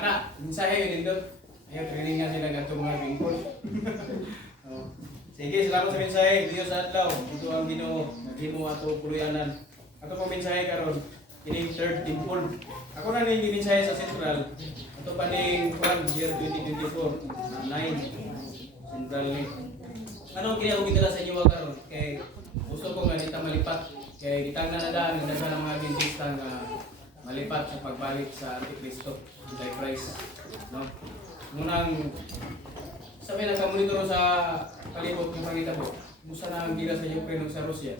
Anak, mensahe yun nindot. Ayaw, training nga sila ng mga bingkol. Sige, salamat sa mensahe. Diyos sa atlaw. Ito ang Ginoo. Naghimo ato puluyanan. Ato po mensahe karon. Kining third temple. Ako na ning mensahe sa Central. Ato pa ning year 2024. 9. Central ni. Anong kaya ko gidala sa inyo karon? Kay gusto ko nga nita malipat. Kay gitang na nadaan ng mga Adventista nga malipat sa pagbalik sa Antikristo, Antichrist. No? Munang sabi nagka-monitor sa palibot ng pangitabo. Musta na ang giga sa Ukraine ug sa Russia?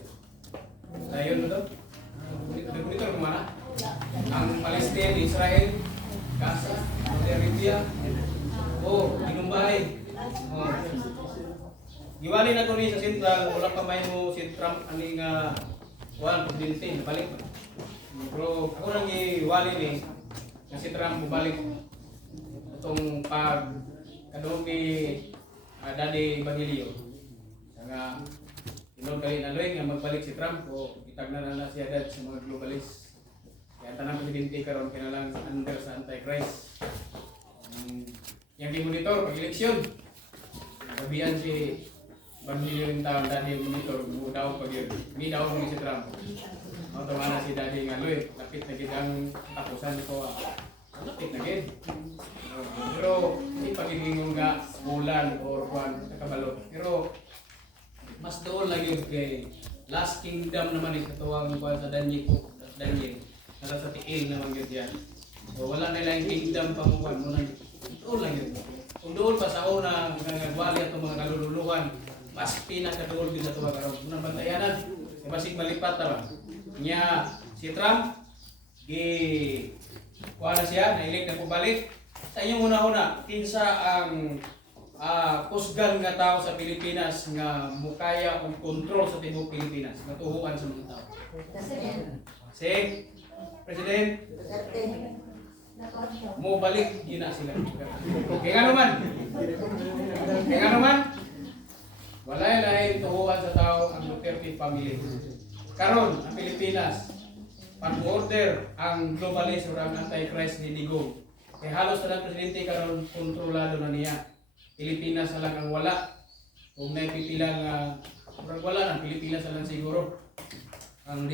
Dayon mo to? Monitor mo na? Ang Palestine, Israel, Gaza, Saudi Arabia, ginumbay. Giwali na ko ni sa Central, wala pa may mo si Trump ani nga presidente balik. Pero ako nang giwali ni nga si Trump bumalik itong pag kadong ni Daddy Evangelio. Nga inong kali na loy nga magbalik si Trump o itagnan na siya agad sa mga globalist. Kaya tanang presidente karon kinalang under sa Antichrist. Yang dimonitor pag-eleksyon. Sabihan si 1 million taon Daddy monitor mo daw pag yun. Hindi daw mo si Trump. Tama na si Daddy nga loy. Lapit na gid ang tapusan ko. Lapit na gid. Pero hindi pagiging nga bulan or buwan nakabalo. Pero mas doon lang yun kay Last Kingdom naman yung katuwang buwan sa Daniel. Nasa sa tiil naman yun yan. So wala na lang kingdom pamukuan mo na doon lang yun. Kung doon pa sa una nagwali at mga kalululuhan, mas pinakadoon din sa tuwa karon. Unang bantayanan, basig malipat naman. Nya si Trump, kuha na siya, na-elect na pabalik. Sa inyong una-una, kinsa ang kusgan nga tao sa Pilipinas nga mukaya og kontrol sa tibuok Pilipinas, matuhuan sa mga tao. Si President mo balik di na sila. Kaya nga naman, wala na tuhuan sa tao ang Duterte family. Karon ang Pilipinas, pag-order ang globalist o ang Antichrist ni Digong. Kaya halos na presidente karon kontrolado na niya. Pilipinas na lang ang wala. Kung naipipilang wala ng Pilipinas na lang siguro. Ang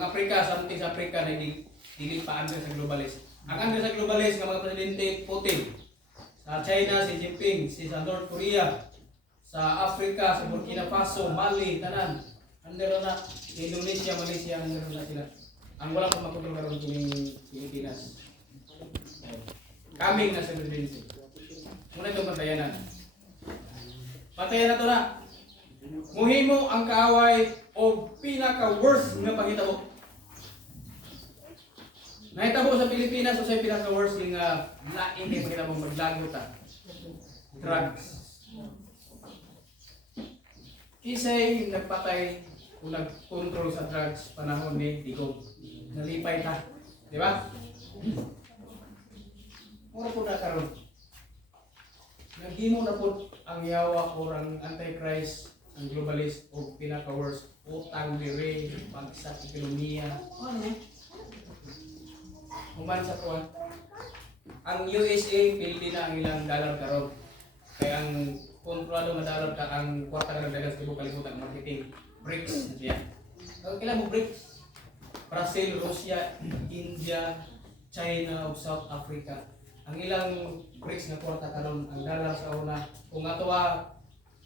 Afrika, something sa Afrika na dili pa under sa globalist. Ang under sa globalist ng mga presidente Putin, sa China si Jinping, sa North Korea, sa Africa, sa Burkina Faso, Mali, tanan. Under na Indonesia, Malaysia, under na sila. Ang wala pa makontrol karon kining Pilipinas. Kaming na sa presidency. Muna itong patayanan. Patayan na ito na. Muhimo ang kaaway o pinaka-worst nga panghitabo. Nahitabo sa Pilipinas o sa pinaka-worst nga lain kay panghitabo maglago ta. Drugs. Isa'y nagpatay o nag-control sa drugs panahon ni Digong. Nalipay ta. Di ba? Mura po na karon. Naghimo na po ang yawa o ang Antichrist, ang globalist o pinaka-worst, utang, dire, bagsak, ekonomiya. Human sa tuwan. Ang USA, pili na ang ilang dollar karon. Kaya ang kontrolado na dollar ka, ang kwarta ka nagdagas sa kalimutan, marketing, BRICS. Kailan mo BRICS? Brazil, Russia, India, China, o South Africa. Ang ilang BRICS na kwarta karon ang dollar sa una kung ato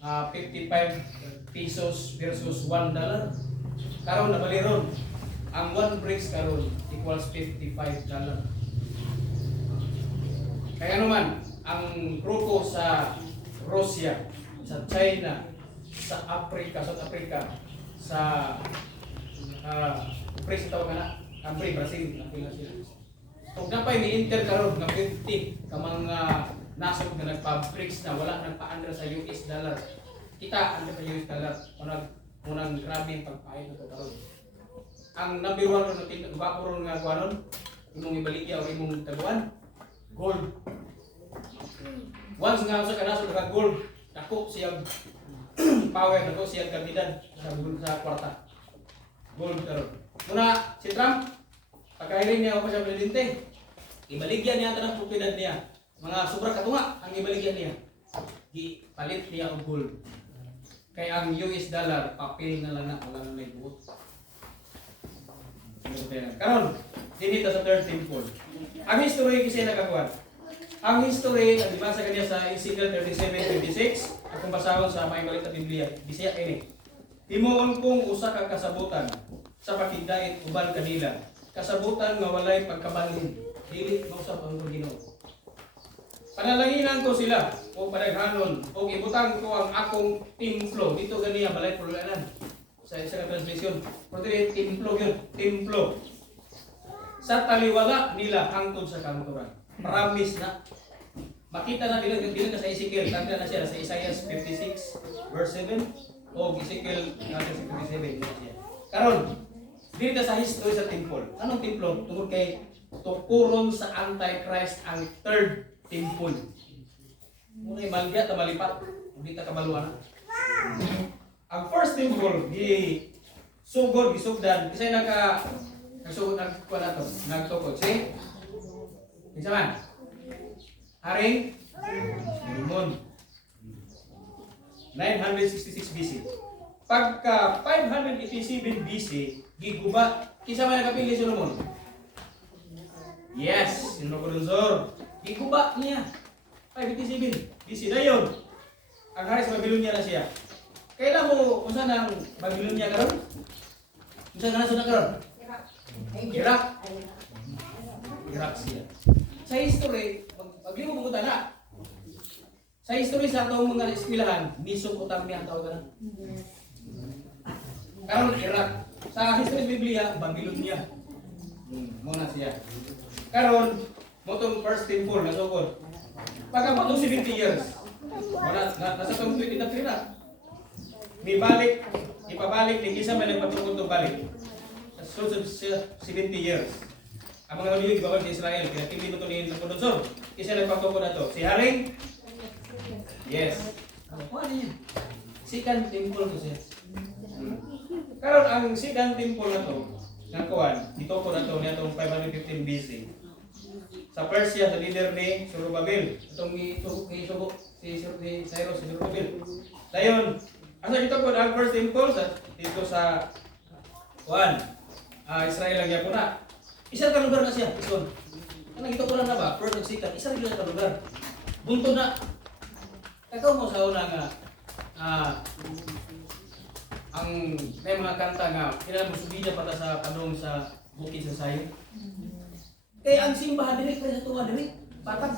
55 pesos versus $1 karon nabali ron ang 1 BRICS karon equals $55. Kaya naman ang grupo sa Russia, sa China, sa Africa, South Africa, sa BRICS tawag na ang Brazil ang pila sila. Kung napay ni-enter karon nga 50 ka mga nasod nga nagpa-BRICS na wala nagpa-under sa US dollar. Kita under sa US dollar. Unang grabe ang pagpain na karon. Ang number 1 na tinagbapo nga kuanon, imong ibaligya o imong taguan, gold. Once nga sa kanasod ka gold, dako siya power, dako siya kantidad sa kwarta. Gold karon. Muna si Trump pagkailing niya ako sa presidente. Ibaligyan niya tanang propiedad niya. Mga sobra katunga ang ibaligyan niya. Palit niya og gold. Kay ang US dollar papel na lang na wala na may buot. Karon, dinito sa third temple. Ang history kasi nakakuan. Ang history ang dibasa kaniya sa Ezekiel 37:26 akong basahon sa may balik na Biblia. Bisaya ini. Timuon kong usa ka kasabutan sa pakigdait uban kanila. Kasabutan nga walay pagkabalhin. Dili mausap ang Ginoo. Panalanginan ko sila o padaghanon o ibutang ko ang akong templo dito ganiya balay pululanan. Sa isang translation, portrait templo yun, templo. Sa taliwala nila hangtod sa kanturan. Promise na. Makita na dito ka sa Ezekiel, tanda na siya sa Isaiah 56 verse 7 o Ezekiel 57 na siya. Karon, dito sa history sa temple. Anong templo? Tungkol kay tukuron sa Antichrist ang third temple. Muna'y malgya ta malipat, hindi ta kabaluan. Ang first temple gi sugod gisugdan kasi nagsugod nagkuha na to nagtukod si kinsa man Haring Solomon 966 BC. Pagka 587 BC giguba kinsa man nakapili Solomon? Yes, si Nabucodonosor. Giguba niya 587 BC dayon. Ang hari sa Babylonia na siya. Kailan mo unsa nang Babylonia karon? Unsa nga nasunod karon? Iraq. Iraq siya. Sa history, paglimo mo na. Sa history sa atong mga eskwelahan, misog utang mi ang tawag karon. Karon Iraq. Sa history sa Biblia, Babylonia. Mo na siya. Karon motong first temple nasugod. Pagka 70 years. Wala nasa tong 20 na tira. Ipabalik ni kisa may nagpatungkol itong balik. Sa 70 years. Ang mga huliyog bawal sa Israel, pinatili mo ito ni Nabucodonosor. Kisa nagpatungkol na ito. Si Haring? Yes. Ano niya? Second temple ko siya. Karon ang second temple na ito, nagkuhan, ito ko na ito, niya itong 515 BC. Sa Persia, sa leader ni Zorobabel. Itong isugo si Cyrus, si Zorobabel. Dayon, asa dito po ang first temple dito sa Israel lang yapon na. Isa ka lugar na siya, ison. Kanang ito ko lang na ba? First and second, isa rin ka lugar. Bunto na. Ikaw mo sa una nga ang may mga kanta nga kailangan mo subida para sa padong sa bukid sa sayo. Kaya ang simbahan diri kaya sa tuwa diri patag.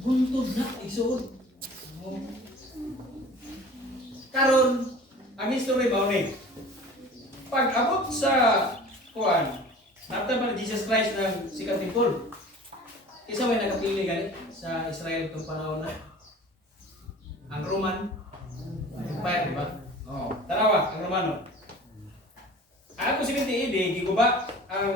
Buntod na isuod. Karon ang history mao ni pag abot sa after Jesus Christ ng second temple. Isa may nakapili gani sa Israel itong panahon na ang Roman Empire, di ba? Oh, tarawa ang Romano. Ako 70 AD giguba ang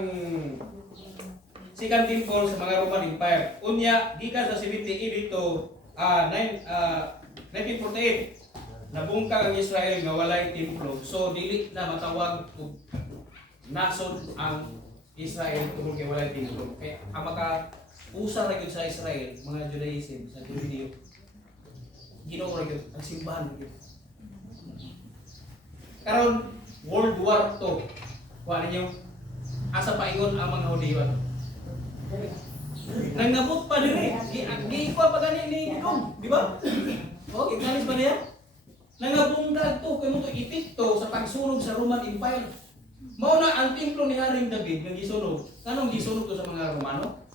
second temple sa mga Roman Empire. Unya gikan sa 70 AD to 1948 nabungkag ang Israel nga walay templo. So dili na matawag og nasod ang Israel tungkol kay walay templo. Kaya ang maka-usa ra gyud sa Israel mga Judaism sa Judeo. Ginoo ra gyud ang simbahan gyud. Karon World War II. Kuha ninyo asa paingon ang mga Hudyo ato. Nangnabot pa diri. Gi-kuha pa gani ni Dong, di ba? Oh, ignalis pa niya. Nangabungdag to kay mo to Epikto sa pagsunog sa Roman Empire. Mao na ang templo ni Haring David nga gisunog. Anong gisunog to sa mga Romano?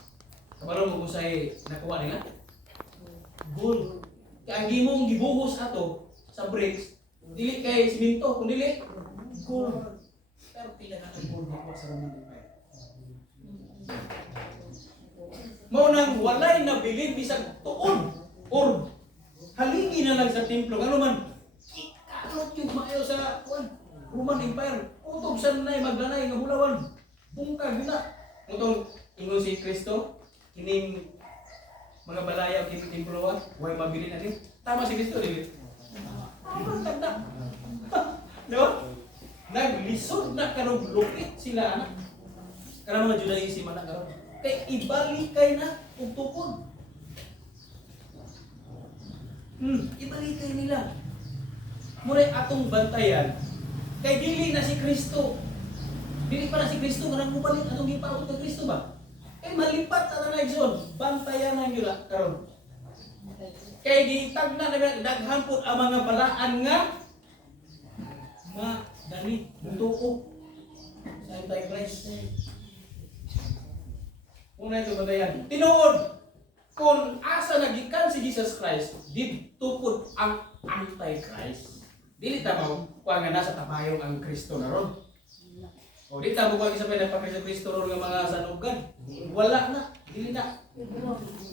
Kabalo mo kung say nakuha nila? Gold. Kaya ang gimong gibuhos ato sa bricks, dili kay simento, kundi dili gold. Pero pila na ang gold dito sa Roman Empire. Mao nang walay na bilin bisag tuon or haligi na lang sa templo. Ano man ikalot yung maayo sa Roman Empire. Utob sa nanay maglanay nga hulawan. Bungkag na. Utong ingon si Kristo, kining mga balaya o kining templo way mabilin ani. Tama si Kristo dili. Tanda. No? Naglisod na karong lupit sila anak. Karang mga Judaism anak karon. Kay ibalik kay na ug tukod. Ibalik kay nila. Muna atong bantayan. Kay dili na si Kristo. Dili pa na si Kristo nga nagmubalik atong gipaot ng Kristo ba? Kay malipat ta na igsoon, bantayan na gyud karon. Kay gitagna na daghan pud ang mga balaan nga dali mutuo sa Antichrist. Una ito bantayan. Tinuod kung asa nagikan si Jesus Christ, didto pud ang Antichrist. Dili ta mao kuha nga nasa tabayong ang Kristo na ron. O di ta mo kuha sa pinagpakita sa Kristo ron nga mga sanugan. Wala na, dili na.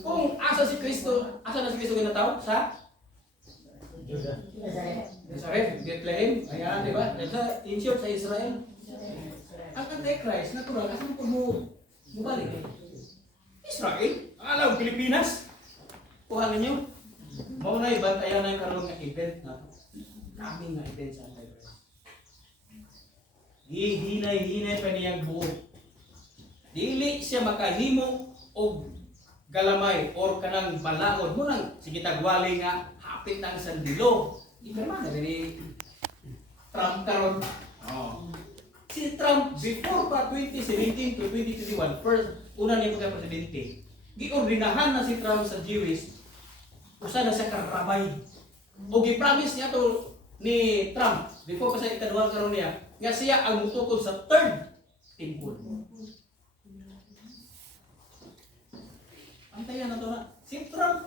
Kung asa si Kristo, asa na si Kristo ginataw sa Nazareth, Bethlehem, ayan, di ba? In short, sa Israel. Ang Antichrist, natural, asan po mo balik? Israel? Alam, Pilipinas? Kuha ninyo? Mauna ibantayan na yung karoon ng event na kaming nga event sa Antichrist. Hihinay-hinay pa niyang buo. Dili siya makahimo o galamay or kanang balaod mo nang sige tagwali nga hapit ng sandilo. Ipirma na rin Trump karon. Si Trump before pa 2017 to 2021 first una niya pagka-presidente. Giordinahan na si Trump sa Jewish usa na siya karabay. O gi-promise niya to ni Trump before pa sa ikaduhang karon niya nga siya ang mutukod sa third temple. Antayan na to na. Si Trump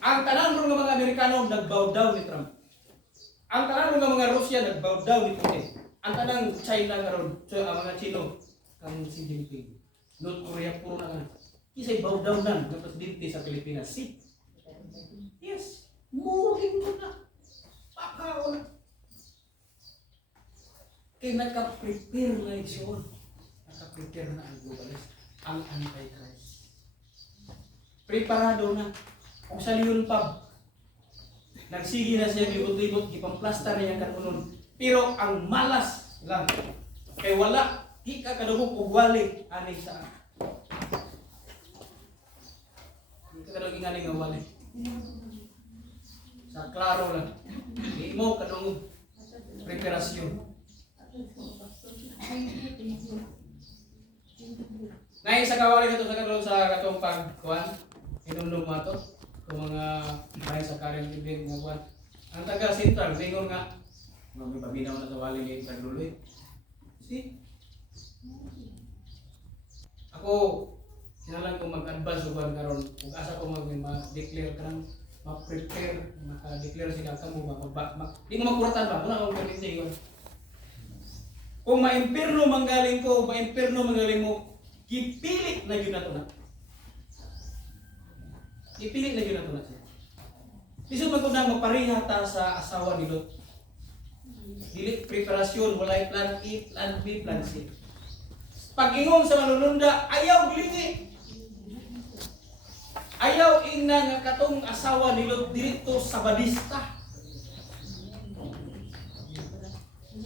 ang tanan ng mga Amerikano nagbow down ni Trump. Ang tanan ng mga Russia nagbow down ni Putin. Ang tanang China karon, so ang mga Chino kang si Jinping. North Korea puro na. Kisay bow down na ng presidente sa Pilipinas. Si. Yes. Muling mo na. Pakaon. Kaya nagka-prepare na iksyon. Nagka-prepare na ang globalist. Ang Antichrist. Preparado na. Kung sa liyon pa, nagsigi na siya libot-libot, ipamplasta niya ang katunon. Pero ang malas lang, kay wala, di ka kadugog o wali, anay saan. Di ka kadugog nga nga wali. Sa klaro lang, di mo kadugog preparasyon. Nay sa kawali ka to sa kadulog sa katong pagkuhan, inumdum mo to, kung mga may sa kareng ibig nga kuhan. Ang taga Sintral, lingon nga, may pabinaw na sa wali ngayon sa Luloy. See? Ako, sinalang kong mag-advance uban karon kung asa ko mag-declare ka ng ma-prepare, maka-declare siya ka mo, di mo magkuratan ba? Muna akong pag-declare yun. Kung ma-impirno manggaling ko, ma-impirno manggaling mo, ipilit na yun na ito na. Ipilit na yun na ito na siya. Isip mo na mapariha ta sa asawa ni Lot. Dili preparasyon, walay plan A, plan B, plan C. Pag-ingon sa manununda, ayaw gilingi. Ayaw ina nga katong asawa ni Lot dito sa badista.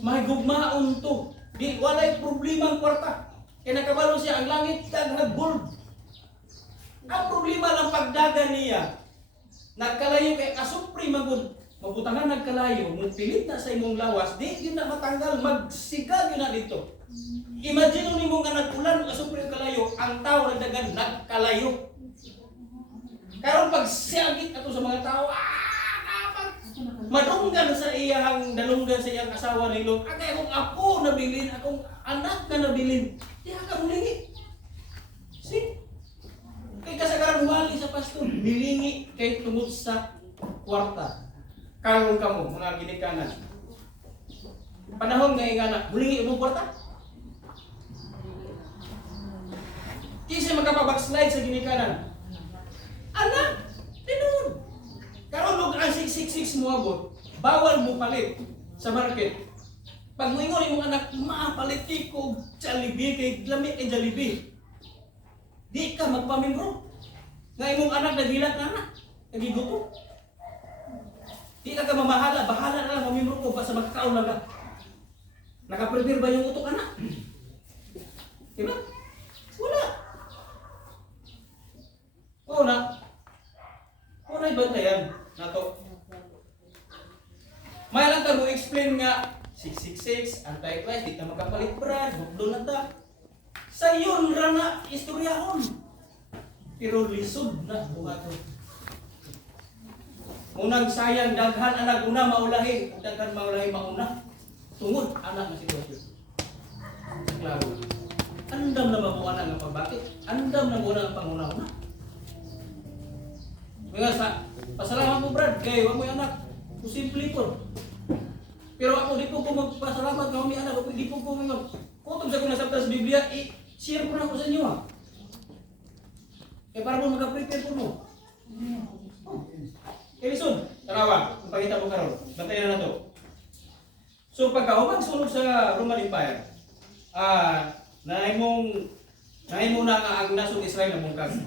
Mahigugmaon to. Di walay problema ang kwarta. Kaya nakabalo siya ang langit daghag gold. Ang problema lang pagdaga niya, nagkalayo kay kasupri magud, mabutangan nagkalayo, mupilit na sa imong lawas, di yun na matanggal, magsiga yun na dito. Imagine nimo nga nag-ulan kasupri ang kalayo, ang tao nagdagan nagkalayo. Karon pag siyagit ato sa mga tao, madunggan sa iyang dalunggan sa iyang asawa ni Lot. Akay akong ako nabilin, akong anak na nabilin. Di ka mulingi. See? Kay kasagaran wali sa pastor, milingi kay tungod sa kwarta. Karon kamo mga ginikanan. Panahon nga ingana, mulingi mo kwarta? Kisa magkapabackslide sa ginikanan. Anak, tinuod. Karon log ang 666 mo abot, bawal mo palit sa market. Pag moingon imong anak, maapalit ko Jollibee kay lami kay Jollibee. Di ka magpamimbro. Nga imong anak nagilat na anak, nagigutom. Di ka mamahala, bahala na lang, mamimbro ko, basta magkaon na ka. Nakaprepare ba yung utok anak? Diba? Wala. Oo na. Oo na ibantayan. Nato. May lang ka mo explain nga 666, Antichrist, di ka makapalit brad, bukdo na ta. Sa yun ra na istoryahon. Pero lisod na buhato. Unang sayang daghan anak una maulahi, daghan maulahi mauna. Tungod anak na sitwasyon. Klaro. Andam na mabuana nga pagbakit. Andam na muna ang panguna-una. Mga sa pasalamat mo brad, kay wa mo anak. Simple po. Pero ako di po ko magpasalamat nga may anak, di po ko ngayon. Kung sa kuna sa Biblia, share ko na ko sa inyo ha. Para mo mag-prepare po mo. Listen, tarawa, ipakita ko karon. Bantayan na to. So pagkahuman sunog sa Roman Empire, naay mo na nga ang nasong Israel na mungkas.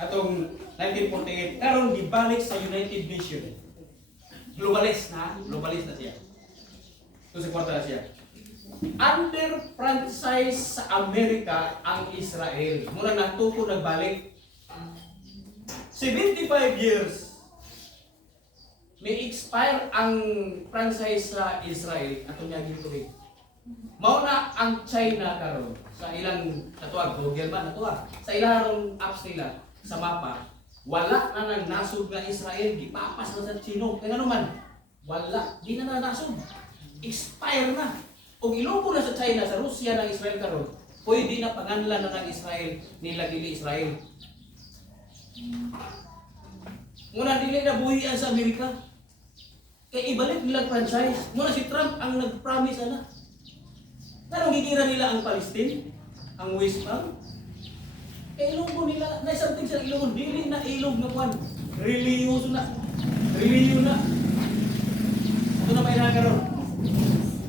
Atong 1948 karon gibalik sa United Nations. Globalist na siya. So sa kwarta na siya. Under franchise sa Amerika ang Israel. Muna natuto nagbalik 75 years may expire ang franchise sa Israel atong nyagin tuig. Mao na ang China karon sa ilang natuag Google man natuag sa ilang apps nila sa mapa wala na nang nasud nga Israel gipapas na sa Chino kaya ano man wala di na nasud expire na og ilubo na sa China sa Russia ng Israel karon pwede na panganlan na ng Israel nila dili Israel. Muna dili na buhian sa Amerika. Kaya ibalik nilang franchise. Muna si Trump ang nag-promise na. Anong gigira nila ang Palestine? Ang West Bank? Kaya ilong nila, na something sa ilong. Dili na ilong na kwan. Religion na. Religion na. Ito na may nakaroon.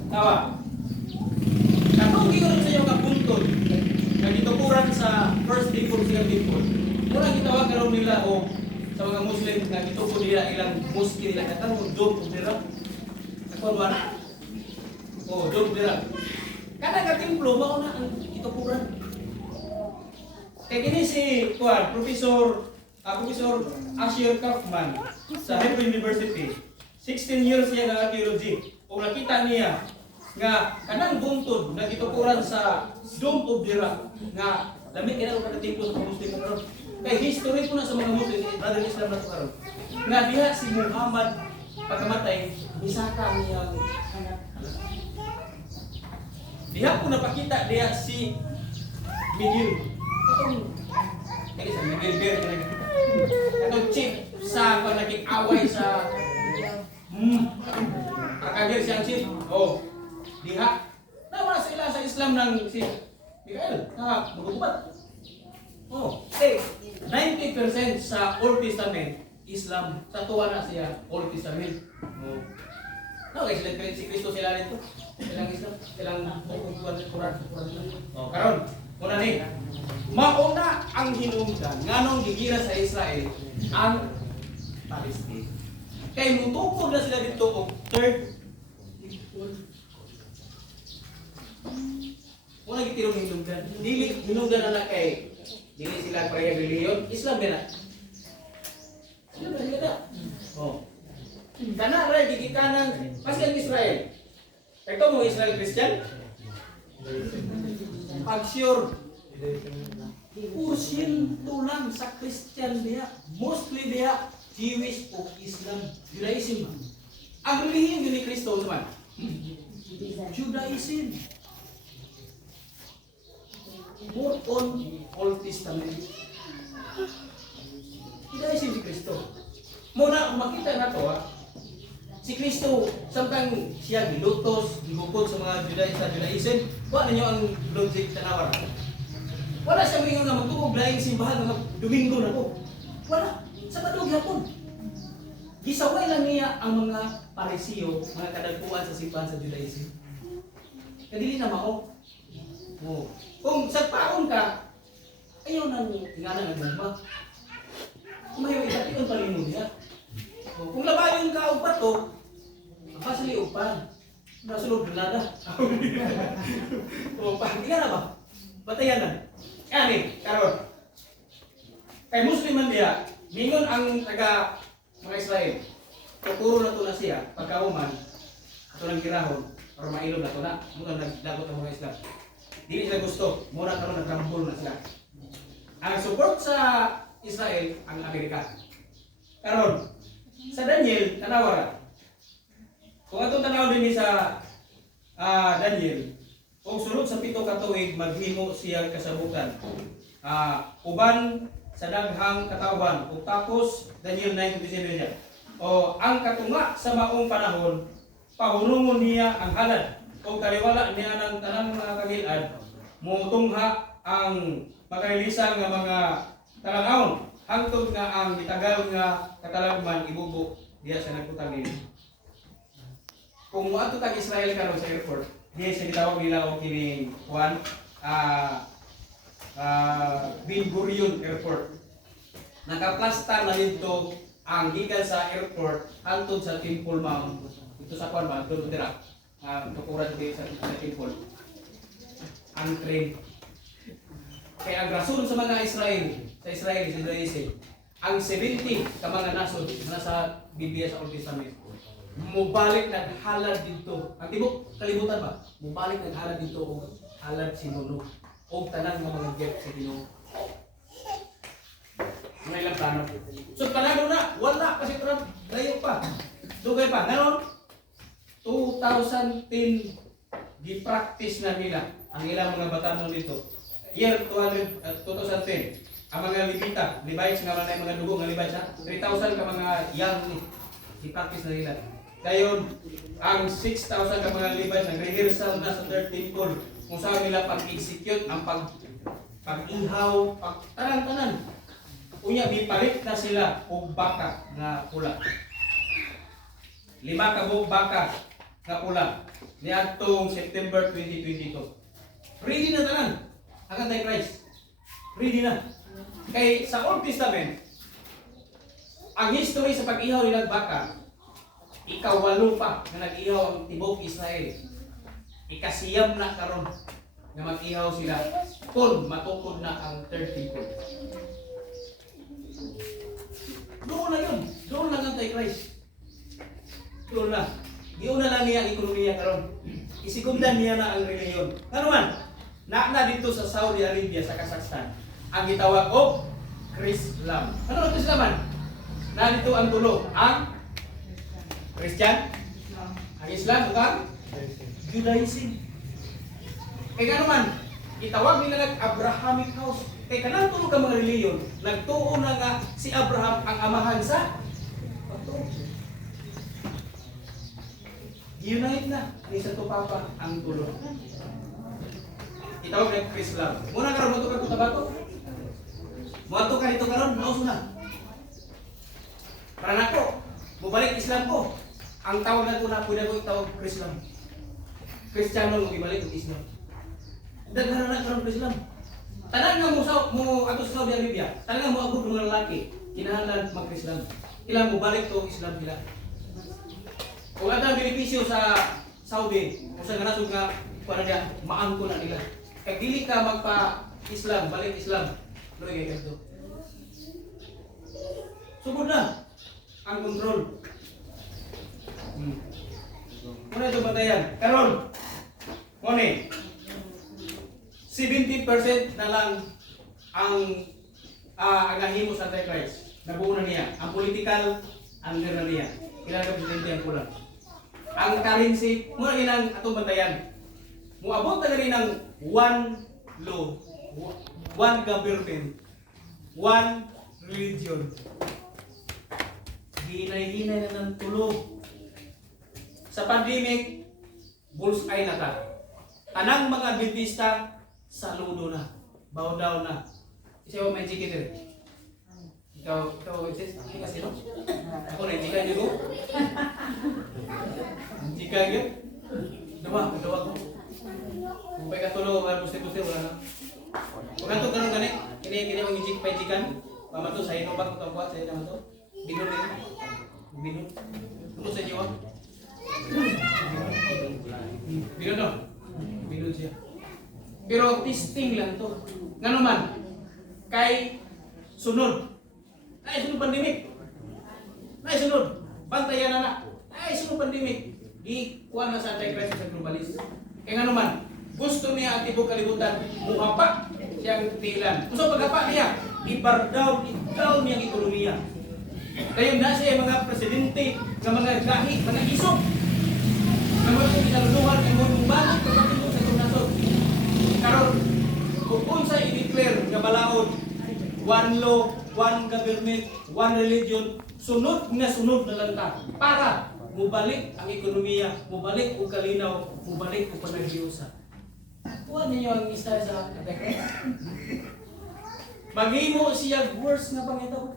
Tawa. Katong gigira sa iyo nga buntod. Nagitukuran sa first temple silang temple. Muna gitawag karoon nila o sa mga Muslim na gituko nila ilang mosque nila katong dog nila. Ako ba? Oh, dog nila. Kada ka templo mao na ang gitukuran. Kaya kini si Professor Asher Kaufman sa Hebrew University. 16 years siya nga archaeology. O nakita niya nga kanang buntod na gitukuran sa Dome of the Rock nga lamig kaya kada templo sa Muslim karon. Kay history po na sa mga Muslim, brother Islam na ito karon. Nga diha si Muhammad pagkamatay, misaka niyang anak. Diha po napakita diha si Miguel. Kaya sa Miguel Bear na nakikita. Itong chief sa naging-away sa kakagir siyang chief. Oh, diha. Naman sila sa Islam ng si Miguel. Magugubat. Oh, 90% sa Old Testament, Islam. Sa tuwa na siya, Old Testament. Oh. No, kasi si Kristo sila nito. Silang Islam, silang Quran. Oh, karon, muna ni. Mauna ang hinungdan nganong gigira sa Israel ang Palestine. Kay mutukod na sila dito og third. Muna gitirong hinungdan. Dili hinungdan na kay dili sila pareha reliyon, Islam din na. Islam din na. Oh. Kana ra gigikanan pasal Israel. Ito mo Israel Christian? Pag sure porsyento lang sa Christian diya, mostly diya Jewish o Islam, Judaism. Ang relihiyon ni Kristo naman, Judaism. More on Old Testament. Judaism si Kristo. Muna kung makita na to, si Kristo, samtang siya gilutos, gibukod sa mga Judaism, wala ninyo ang logic tanawar. Wala siya mingon na magtugog laing simbahan na Domingo na po. Wala. Sabado gyapon. Gisaway lang niya ang mga Parisiyo, mga kadagpuan sa simbahan sa Judaism. Kadili na mao. Oh. Kung sa paon ka, ayaw nang ingana ng gumba. Kumayo ikatiyon pa rin mo niya. Oh. Kung labayon ka o pato, pasali upan. Nasulog na nada. O, hindi ka na ba? batayan na. Kani, karon. Kay Muslim man diya, mingon ang taga mga Israel. Tuturo na to na siya, pagkauman, ato nang kirahon, para mailog na to na, muna nagdagot ang mga Islam. Dili sila gusto, muna karon nagrambol na sila. Ang support sa Israel, ang Amerika. Karon, sa Daniel, tanawara. Kung atong tanaw din sa Daniel, kung sunod sa 7 ka tuig, maghimo siyang kasabukan. Uban sa daghang katawan, ug tapos Daniel 9:27 niya. O ang katunga sa maong panahon, pahunungon niya ang halad o kaliwala niya ng tanang mga kagilad, mutungha ang makalilisang nga mga talangawon, hangtod nga ang gitagal nga katalagman ibubo diya sa nagputang nila. Kung moadto tag Israel karon sa airport, diya sa gitawag nila og kining Juan Ben Gurion Airport. Nakaplastar na dito ang gikan sa airport hangtod sa Temple Mount. Ito sa Juan ba, doon dira. Tukuran dito sa Temple. Ang train. Kaya ang rason sa mga Israel, sa Israel, ang 70 ka mga nasod na sa Biblia sa Old Testament, mubalik naghalad dito. Ang tibok kalibutan ba? Mubalik naghalad dito o halad sinuno. O tanan ng mga gift sa Ginoo. Mga ilang plano. So panalo na, wala kasi Trump, layo pa. Dugay pa. Ngayon, 2010 gi-practice na nila ang ilang mga batanon dito. Year 2010, ang mga Levites nga man mga dugo nga Levites ha, 3,000 ka mga young gi-practice na nila. Dayon, ang 6,000 ka mga Levites nag-rehearsal na sa third temple kung saan nila pag-execute ang pag-ihaw, tanan-tanan. Unya, bipalit na sila og baka nga pula. 5 ka baka nga pula niadtong September 2022. Ready na tanan ang Antichrist. Ready na. Kay sa Old Testament, ang history sa pag-ihaw nila baka, ikawalo pa nga nag-ihaw ang tibok Israel. Ikasiyam na karon nga mag-ihaw sila kung matukod na ang third temple. Doon na yun. Doon lang ang Antichrist. Doon na. Diyon na lang niya ang ekonomiya karon. Isigumdan niya na ang reliyon. Ano man? Na dito sa Saudi Arabia, sa Kazakhstan, ang gitawag og Islam. Ano ang Islaman? Na dito ang tulo. Ang Christian, ang Islam, ang Judaism. Kaya gano'n man, itawag nila nag-Abrahamic house. Kaya kanang tulog ka mga reliyon, nagtuon na nga si Abraham ang amahan sa pagtuon. Unite na ni Santo Papa ang tulog. Itawag nag-Islam. Muna karon mo ito ka kutabato. Muato ka dito karon, nauso na. Para nako, mubalik Islam ko. Ang tawag na ito na pwede ko itawag Islam. Kristiyano mo ibalik ang Islam. Daghan na karon Islam. Tanan nga mo ato sa Saudi Arabia, tanan mo agud mga lalaki, kinahanglan mag-Islam. Kailangan mo balik to Islam sila. Kung ada benepisyo sa Saudi, kung sa ganasod nga para dia maangko na nila. Kay dili ka magpa-Islam, balik Islam. Loy kay kadto. Sugod na ang kontrol. Muna ito batayan. Karon, muna 70% na lang ang nahimo sa Antichrist. Nabuo na niya. Ang political, under na niya. Kailangan ka presidente ang kulang. Ang currency, muna ilang atong bantayan. Muabot na rin ng one law, one government, one religion. Hinay-hinay na ng tulog. Sa pandemic, bullseye na ka. Anang mga Adventista, saludo na. Bow down na. Isa mo may chicken rin. Ikaw, Isis, kasi no? Ako na, chicken yun ko. Chicken yun? Dawa ko. Kung may katulo, mga buste-buste, wala na. Kung kanto ka nung ganit, kini ang chicken. Pamato, sa ino ba kung buhat, sa ino naman to? Binon rin. Binon. Ano sa inyo? Binon no? Binon siya. Pero testing lang to. Nga naman, kay sunod. Ay, sunod pandemic. Ay, sunod. Bantayan na. Ay, sunod pandemic. Ikuha na sa anti-crisis sa globalist. Kaya nga naman, gusto niya ang tibok kalibutan, muhapa siyang tilan. Gusto pagkapa niya, i-down niya ang ekonomiya. Kaya na siya mga presidente, ng mga gahi, mga isok, na mga kinaluluhan, ng mga balik, pagkatulong sa donasyon. Karon, kung sa i-declare nga balaod, one law, one government, one religion, sunod na lang ta. Para mubalik ang ekonomiya, mubalik o kalinaw, mubalik o panaghiusa. Kuha ninyo ang isa sa dekret. Maghimo siya worse nga pangitaw.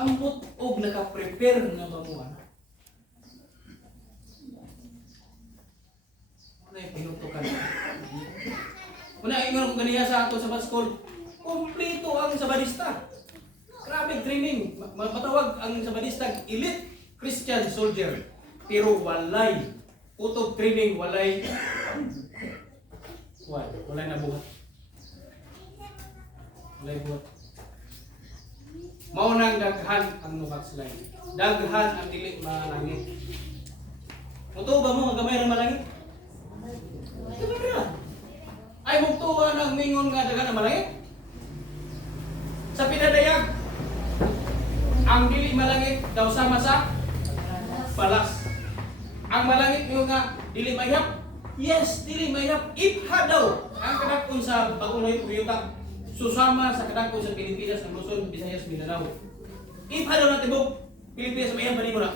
Ambot og naka-prepare nga mamuha. Ano yung pinutukan? Una, ingon ko ganiya sa ato sa baskol, kompleto ang sabadista. Grabe training. Matawag ang sabadista elite Christian soldier. Pero walay utog training, walay nabuhat. Walay buhat. Mao nang daghan ang backslide. Daghan ang dili malangit. Mutuo ba mo gamay ra malangit? Ay mugtuwa nang mingon nga daghan ang malangit. Sa pinadayag, ang dili malangit daw sama sa balas. Ang malangit mo nga dili mahirap. Yes, dili mahirap. Ipha daw ang kadakon sa Bagong Uyuta. Susama sa kadakon sa Pilipinas, ng Luzon, Visayas, Mindanao. Ipha daw na tibok Pilipinas mayam pa mo na.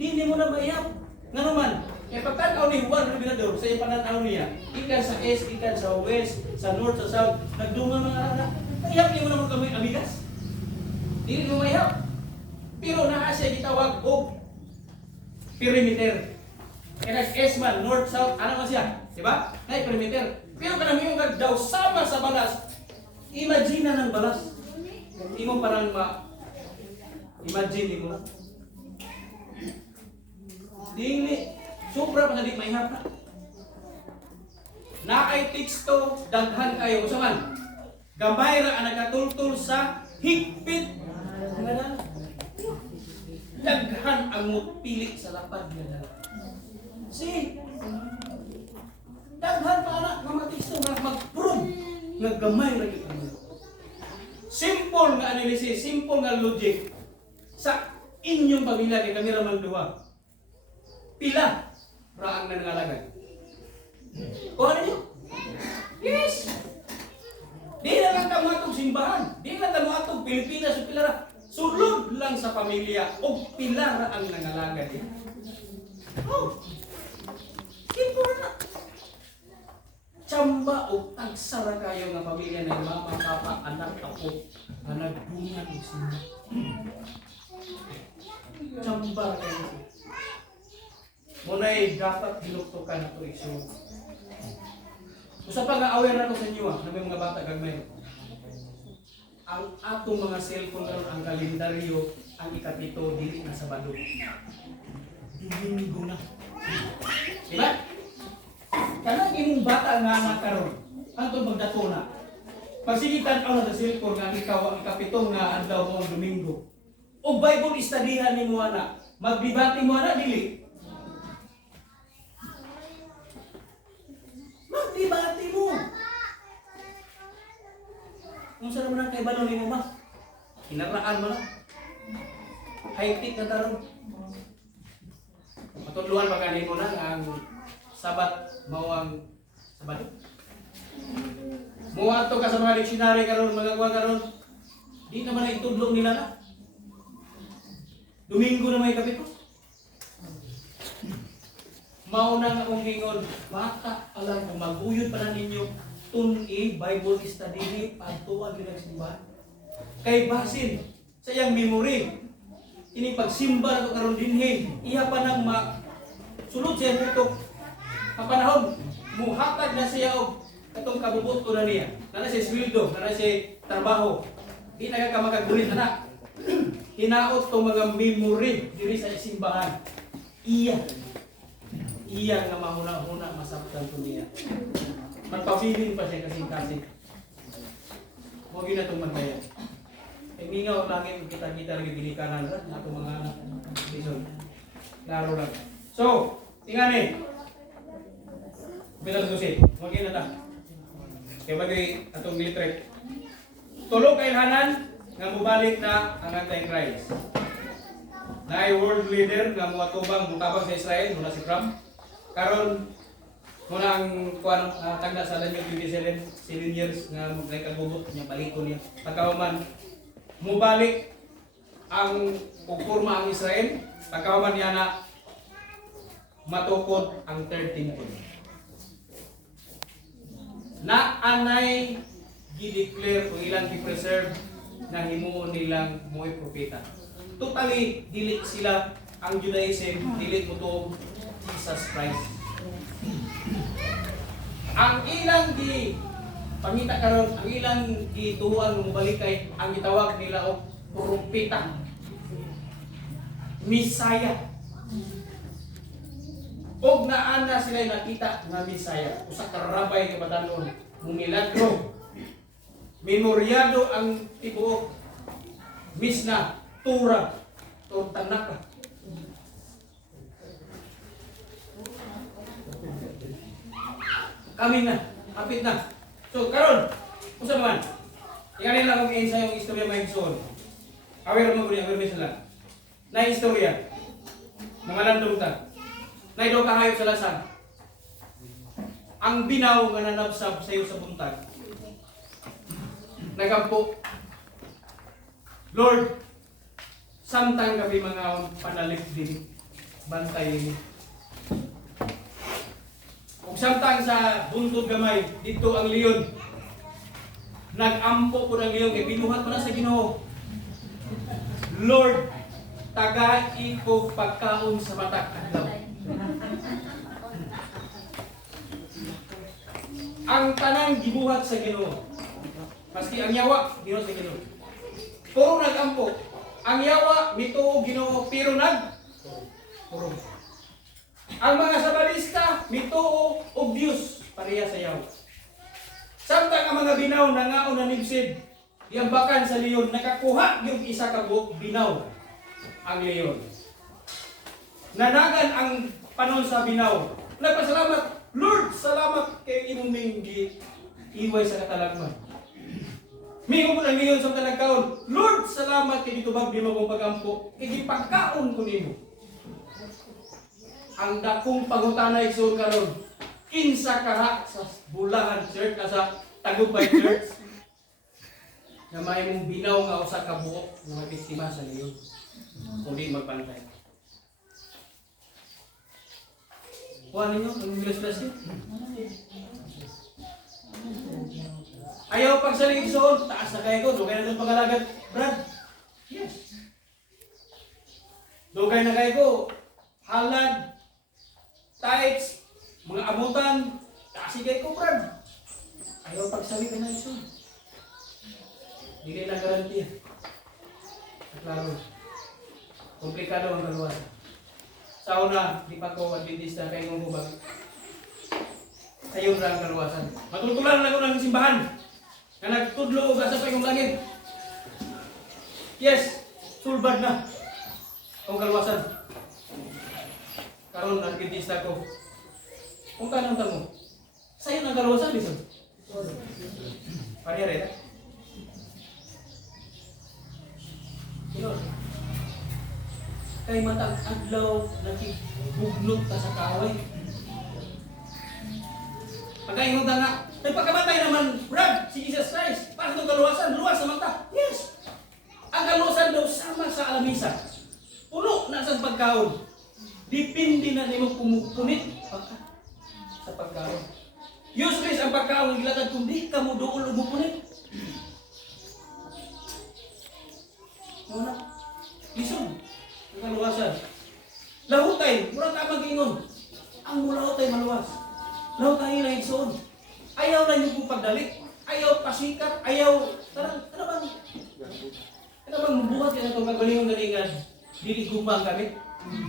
Di mo na mahirap. Nga naman, kaya pagtanaw ni Juan Rubinador sa iyong pananaw niya, ikan sa East, ikan sa West, sa North, sa South, nagdungan mga anak. Mahirap niyo mo naman kami amigas. Dili mo mahirap. Pero naa siya gitawag o perimeter. Kaya S-man, North, South, ano man siya? Diba? Ngay perimeter. Pero kanang yung daw sama sa balas, imagine na ng balas. Hindi mo parang imagine mo. Dili, sobra pa na di mahihap na. Naay teksto, daghan kayo. Usaman, gamay ra ang nagkatultul sa higpit. Daghan ang mupili sa lapad nga dala. Si daghan pa anak nga matikso nga mag-prove nga gamay ra gyud ang simple nga analysis, simple nga logic sa inyong pamilya kay kami ra man duha. Pila ra ang nangalagay. Kuha ninyo? Yes. Di na lang ka matog simbahan. Di na lang matog Pilipinas o pila ra. Sulod lang sa pamilya o pilar ang nangalagad niya. Oh, simple na. Tsamba o tagsara kayo ng pamilya ng mama, papa, anak, apo, na nagdungan o sila. Tsamba kayo. Muna'y dapat dinuktukan na ito isyo. Usa pa nga aware ako sa inyo na may mga bata gagmay. Ang atong mga cellphone karon ang kalendaryo ang ikapito dili na Sabado. Linggo na. Diba? Kanang imong bata nga anak karon, antong magdato na. Pagsigitan aw na sa cellphone nga ikaw ang ikapito nga adlaw mo ang Domingo. O Bible studyhan nimo ana, magbibati mo ana dili. Magbibati mo. Kung saan naman ang kaibanon ni mo ma? Hinaraan mo lang. High-tech na tarong. Matutluhan pa kanin mo na ang Sabat mawang Sabado. Muwa to ka sa mga dictionary karon, mga kuha karon. Di naman na itudlong nila na. Domingo na may kapito. Mauna nga akong hingon, bata alam kung maguyod pa na ninyo, tun-i, Bible study, pagtuwag yun ang simbahan. Kay basin, sa iyang memory, ini pagsimba na ito karon dinhin, iya pa nang sulod siya ito, kapanahon, muhatag na siya o itong kabubot ko na niya, na siya sweldo, na siya trabaho, di na ka makagulit anak. Hinaot itong mga memory diri sa simbahan. Iya iya nga mahuna-huna masabtan ko niya. Magpabilin pa siya kasi. Huwag yun na itong magdaya. E mingaw ang langit, kita-kita rin ginikanan rin na itong mga bison. Laro lang. So, tingnan eh. Bilang susi, huwag yun na ta. Kaya bagay atong military. Tulog kailhanan nga mubalik na ang Antichrist. Na ay world leader nga muatubang mutabang sa Israel muna si Trump. Karon muna ang kuan tagda sa Daniel 27 7 years nga nagkagubot niya balikon niya. Pagkahuman mubalik ang pugporma ang Israel, pagkahuman niya na matukod ang 13 temple. Na anay gi-declare o ilang gi-preserve na himuon nilang mo'y propeta. Totally dili sila ang Judaism, dili mo to Jesus Christ. Ang ilang di pangita karon, ang ilang gituhuan mubalik kay ang gitawag nila og propeta. Misaya. Og naana sila nakita nga Misaya, usa ka rabay nga batanon, milagro. Memoryado ang tibuok Misna, Tura, Tanaka. Kami na, apit na. So karon, usa naman. Tingnan lang kung ensayo ang istorya may igsoon. Aware mo guni, aware lang. Na istorya. Mga landong ta. Na daw kahayop sa lasan. Ang binaw nga nanabsab sa iyo sa buntag. Nagampo. Lord, samtang kami mga panalik din, bantay ni. Kung samtang sa buntod gamay, dito ang leon. Nagampo po ng leon, kay binuhat mo na sa Ginoo. Lord, tagai ko pagkaon sa matak adlaw. Ang tanang gibuhat sa Ginoo. Maski ang yawa, Ginoo sa Ginoo. Puro nagampo. Ang yawa, mituo Ginoo, pero puro. Ang mga sabalista, mituo og Dios, pareha sa yawa. Samtang ang mga binaw nangaon na nibsid, iambakan sa leon, nakakuha yung isa ka buok binaw ang leon. Nanagan ang panon sa binaw. Nagpasalamat, Lord, salamat kay imong minggi iway sa katalagman. Mingo po ng leon sa talagkaon, Lord, salamat kay ditubag di mo kong pagampo, kay gipagkaon ko nimo. Ang dakong pangutana igsoon karon, kinsa kaha sa Bulahan Church sa Tagumpay Church na may mong binaw nga usa ka buok nga biktima sa leon. Kundi magpantay. Kuha ninyo, ang bilas-bilas yun. Ayaw pagsaling igsoon, taas na kayo ko, dugay na itong pangalagat, Brad. Yes. Dugay na kayo ko, halad, tights, mga abutan, taas kayo ko, Brad. Ayaw pagsaling ka na igsoon. Hindi na garantiya. At laro, komplikado ang kaluwasan. Sa una, di pa ko adventista kayo ng hubag. Sayon ra ang kaluwasan. Matutulan lang ko ng simbahan. Na nagtudlo og asa pa yung langit. Yes, sulbad na ang kaluwasan. Karon adventista ko. Kung kanang tamo, sayon ang kaluwasan bisan. Pareha rin. Kay matang adlaw nakibugnot ka sa kaway. Pagkaingon ka nga, nagpakamatay naman, Brad, si Jesus Christ. Para itong kaluwasan, luwas sa mata. Yes! Ang kaluwasan daw sama sa alamisa. Puno na sa pagkaon. Dipindi na nimo pumupunit sa pagkaon. Useless ang pagkaon, gilagad kung di ka mo doon umupunit. Muna, listen. Ang kaluwasan. Lahutay, murang ka mag-ingon. Ang mulahutay maluwas. Lahutay na igsoon. Ayaw na yung pagdalik. Ayaw pasikat. Ayaw, bang mabuhat ka na itong kagalingon galingan. Dili gubang kami.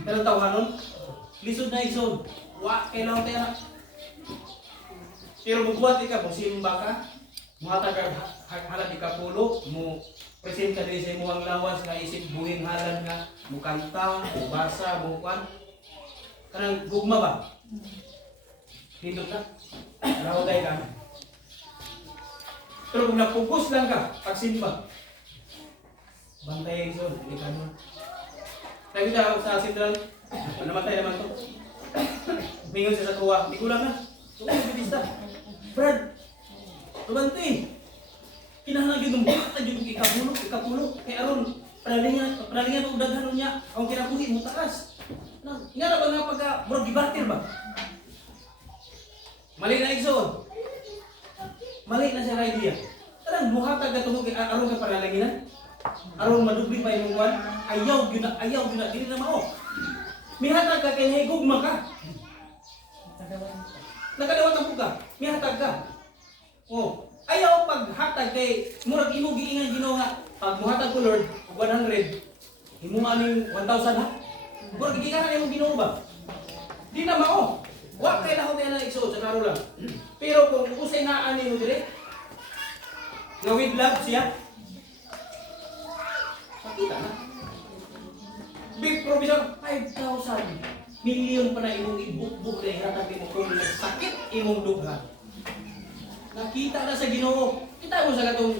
Kanang tawanon. lisod na isod. Wa kailangan tayo na. Pero magbuhat ka, simba ka, muhatag halat ka pulo, mo present ka din sa imuhang lawas nga isip buhing halan nga, mo kanta, mo basa, mo kwan. Kanang gugma ba? Hindot ka? Nakauday ka? Pero kung napokus lang ka, pagsimba, bantay yung son, hindi ka naman. Nakita ako sa sentral, namatay naman to. Mingon siya sa kuwa, hindi ko lang na. Tuwa yung bidista. Brad, tumanti. Kinahanglan yung buhat, yung ikapulo. Kaya aron, panalingan o daghanon niya, ang kinabuhi mo taas. Nga na ba nga pagka, bro, gibartir ba? Mali na igsoon. Mali na siya idea. Tarang, muhatag na tungkol, aron ka panalanginan. Aron madubli pa yung kuwan. Ayaw yun na, dili na mao. Mihatag ka kay higugma ka. Nakadawat ang buka, mihatag ka. Oh, ayaw paghatag kay murag imo giingan Ginoo nga pag muhatag ko Lord 100, imo aning 1,000 ha. Murag giingan imo Ginoo ba? Di na mao. Wa kay laho kay na igsuot sa karo lang. Pero kung usay na ani mo dire, nga with love siya. Makita na. Big provision 5,000. Milyon pa na imong ibukbuk na ihatag mo kung nagsakit imong dugha. Nakita na sa Ginoo. Kita mo sa katong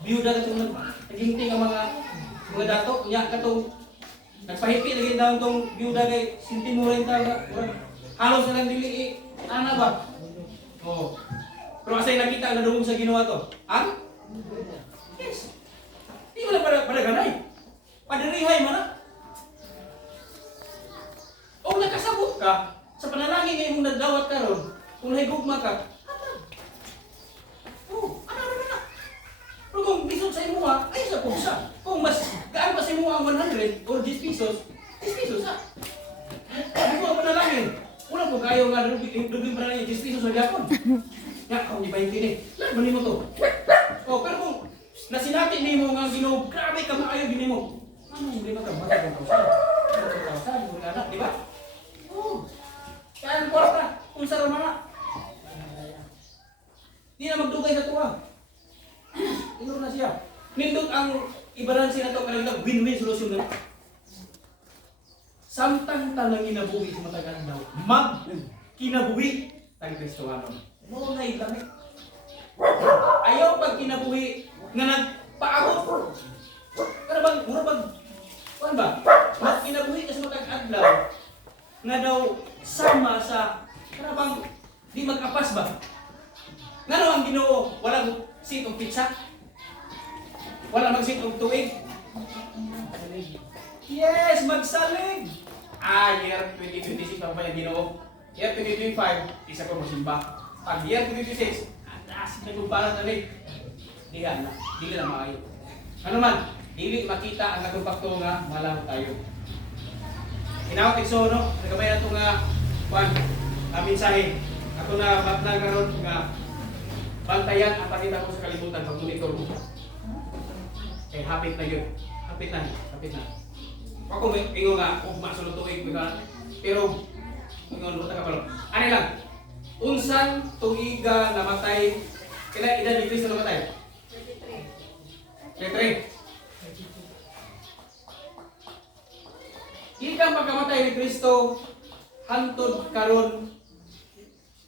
biyuda katong nagingting ang mga dato nya katong nagpahipi lagi daw tong biyuda kay sintimuren ta halos na lang dili ana ba. Oh. Pero asay nakita na dungog sa Ginoo to. Ang? Yes. Di mo na para ganay. Padirihay man na. O nakasabot ka sa panalangin nga imong nagdawat karon, kung nahigugma ka, ano na. Pero kung bisod sa imuha, ay sa pugsa. Kung mas gaan pa sa imuha ang 100 or 10 pesos, 10 pesos ha. Hindi mo ang panalangin. Wala po kayo nga duging panalangin, 10 pesos sa gapon. Nga, kung di 20 ni, laban mo to. O, pero kung nasinati ni mo nga Ginoo, grabe ka maayo gini mo. Ano yung lima ka? Matag ang kausan, yung anak, di ba? Kaya ang kwarta, kung sa ramana. Di na magdugay sa tuwa. Inur na siya. Nindot ang ibalansi na ito kanilang win-win solution na. Samtang tanang kinabuhi sa matagal daw. Kinabuhi tang Kristoano. Mo na ilamit. Ayaw pag kinabuhi nga nagpaabot. Pero bang, mura bang, kuan ba? Kinabuhi kasi matag-adlaw. Nga daw sama sa karabang di mag-apas ba? Nga daw ang Ginoo, walang sitong pizza? Wala magsitong tuig? Yes, magsalig! Year 2026 pa ba yung Ginoo? Year 2025, isa ko masimba. Pag year 2026, atas na kumparang talig. Di na maayo. Ano man, dili makita ang nagpapakto nga malang tayo. Inawat igsono, nagabay na ito nga mensahe. Ako na batna karon nga bantayan ang pakita ko sa kalibutan pag monitor ko. Eh hapit na yun. Hapit na. Ako ingo nga, masulot tuig pero ingon luta ka pala. Ano lang? Unsan tuiga namatay? Kailan edad ni Kristo namatay? 33. Di ka pagkamatay ni Kristo hantod karon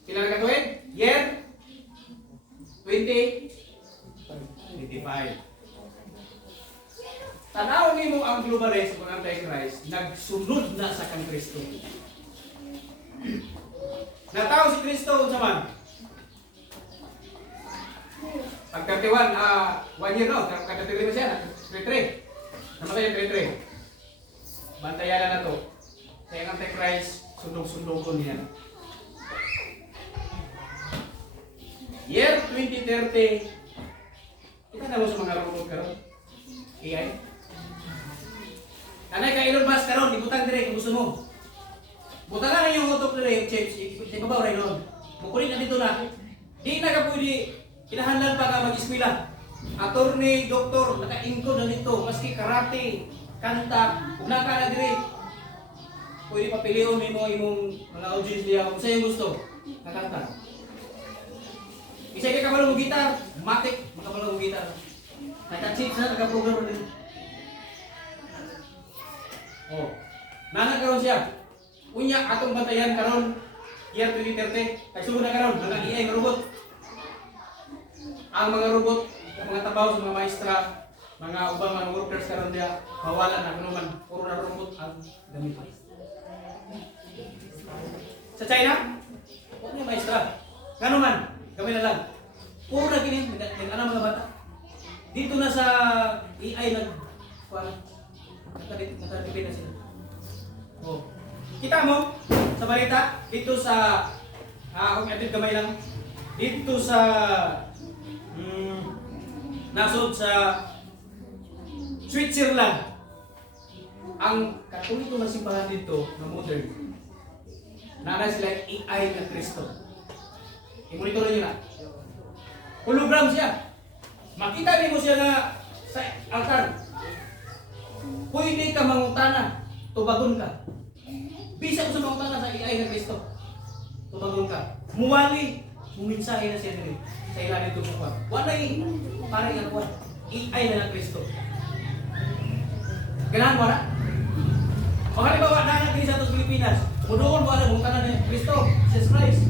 pila ka tuig? Year 2025. Tanaw nimo ang globalist ug antichrist nagsunod na sa kang Kristo. Nataw si Kristo unsa man? Pag 31 1 year no, kada 33 siya, 33. Namatay yung 33. Bantayan na to. Kaya ang Antichrist, sundong-sundong niya. Year 2030, kita na mo sa mga robot karon. AI. Kanay ka Elon Musk karon, ibutang dire kung gusto mo. Butang na yung utok dire, yung chips, ibabaw rin nun. Mukulit na dito na. Di na ka pwede, kinahanglan pa ka mag-eskwela. Attorney, doktor, naka-ingkod na dito, maski karate, kanta, kung naka na dire. pwede papilion mo imong mga audience niya kung sa'yo gusto nakanta. Isa ka kabalo mo gitar, matik, makabalo mo gitar. Naka-chip na, naka-program din. Oh. Nana karon siya. Unya atong bantayan karon year 2030. Kay sugod na karon mga AI nga robot. Ang mga robot, mga tabaw sa mga maestra, mga ubang mga workers karon dia mawala na kuno man puro na robot ang gamit. Sa China, wala na maestra. Ngano man, gamay na lang. Puro na kini mga bata. Dito na sa AI nakadipin na sila. Oh. Kita mo sa balita dito sa kung edit gamay lang dito sa nasod sa Switzerland ang katoliko na simbahan dito na modern na sila AI na Kristo. I-monitor niyo na. Hologram siya. Makita niyo siya na sa altar. Pwede ka mangutana, tubagon ka. Bisa ko sa mangutana sa AI ng Kristo. Tubagon ka. Muwali, muminsahe na siya nila. Sa ilalim ito sa kwan. Wala yung parang ang kwan. AI na ng Kristo. Ganahan mo na? O halimbawa, nanak din sa itong Pilipinas. Mudoon mo alam, mungutana ni Kristo, Jesus Christ.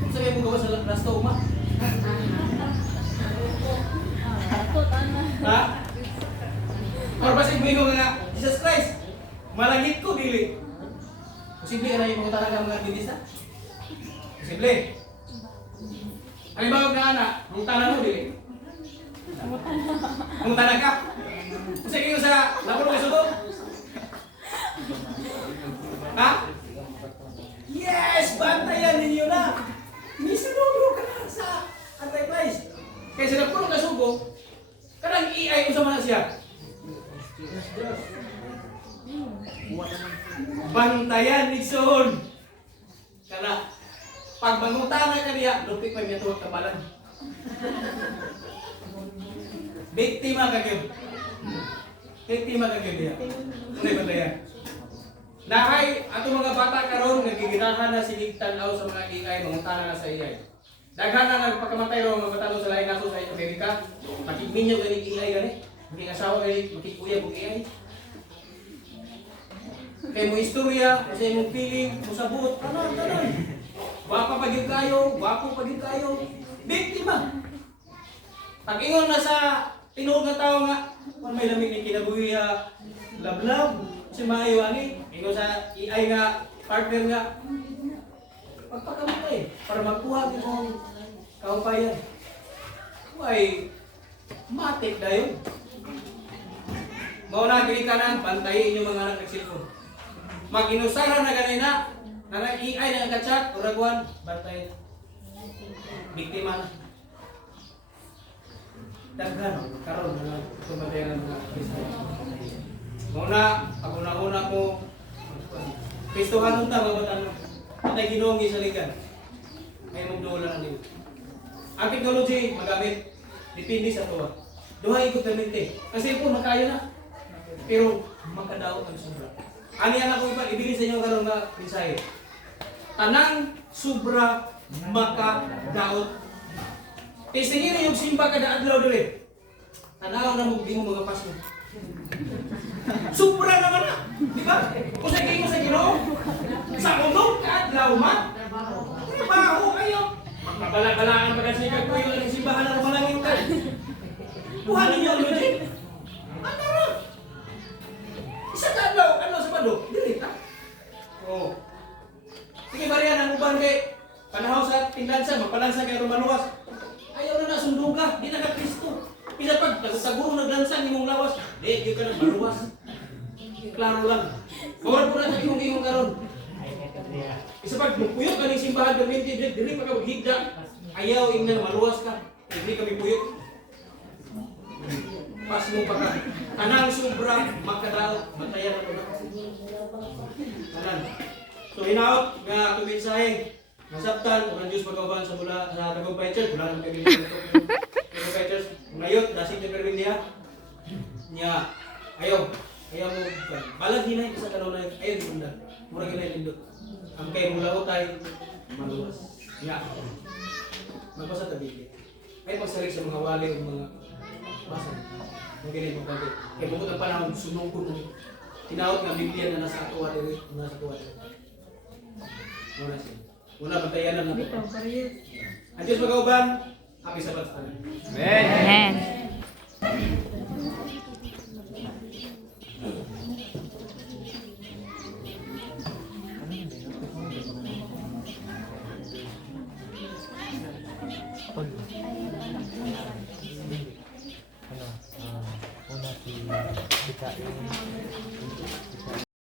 Kung sabi mo gawa sa lasto, uma. Ha? Or basig mo yung nga, Jesus Christ, malangit ko, dili. Posible ka na yung mga talaga mga dentista? Posible. Halimbawa na anak, nung tanan mo, dili. Nung tanan ka. Sige yung sa laburo ka suto. Ha? Yes! Bantayan ninyo na! Misunudo ka na sa Antichrist. Kaya sa laburo ka sugo, kanang AI kung sama na siya. Bantayan ni Son. Kana pag mangutana ka diya, lupik pa niya tuwag kapalan. Biktima ka gyud. Biktima ka gyud diya. Unay bantayan. Nahay ato mga bata karon nagiginahan na sinig tan-aw sa mga AI, mangutana na sa AI. Daghan na nagpakamatay ro mga bata sa lain naso sa Amerika. Makikminyo gani AI gani. Hindi asawa gani makikuya og AI. Kay mo istorya, kasi mo feeling, mo sabot, tanon. Wapa pagid kayo, wapo pagid kayo. Biktima. Pag-ingon na sa tinuod nga tao nga, kung may lamig ni kinabuhi lablab, si maayo ani, ingon sa AI nga partner nga. Pagpakamatay para magkuha din mong kaupayan. Ay, matik dayon. Mao na kini kanan bantayin inyong mga anak nagsilfon. Mag-inusara na ganina, na AI na nagka-chat, uraguan, bantay. Biktima na. Daghan, karon na tumatayan ng mga Kristo. Muna, pag una-una mo, Kristohanon ta, mga batan mo. Patay ginongi sa ligan. May magdola na nila. Ang technology, magamit, depende sa tuwa. Duhay ikot gamitin. Kasi po, makaya na. Pero, makadaot ang sobra. Ano yan ako ibigay sa inyo karon nga mensahe. Tanang sobra makadaot. Tisingin na yung simba kada adlaw diri. Tanaw na mo mo mga paso. Sobra naman na, di ba? Kung sa gingo sa Ginoo, sa unong kaadlaw man, trabaho kayo. Magkabala-balaan pa kasi kag kuyo ang simbahan na malangit ka. Kuhanin niyo ang logic. Ano ra? Isa ka adlaw, ano sa pado? Dili ta. Oh. Sige bariya nang uban kay panahon sa tindansa, mapalansa kay rumaluwas. Ayaw na sunduga, di na ka Kristo. Pisa pag saguro naglansa nimong lawas, di gyud ka na maluwas. Klaro lang. Bawal po na sa imong karon. Isa pag mupuyok ka ning simbahan perminti dili pa ka maghigda. Ayaw ingnan maluwas ka. Dili kami puyok. Pas mo pa ka. Kanang sobra makadaot, matayan na to na. Tanan. So hinaot nga tuminsahe. Nasabtan ang Diyos pagkauban sa mula sa Tagumpay Church. Wala naman kami dito. Tagumpay Church. Ngayon, dasig niya permin niya. Ayaw mo. Balag hinay sa kanunay. Ayaw di mundan. mura gina nindot. Ang kay mula utay maluwas. Ya. Magbasa ta Biblia. Ay pagsalig sa mga wali o mga basa. Mga ganyan mo pwede. Kaya bukod ang panahon, sunong ko nung tinawag nga Biblia na nasa atuwa diri, nasa atuwa diri. Muna siya. Muna bantayan na natin. Ang Diyos mag-auban, happy Sabbath tanan. Amen. Una si Kain.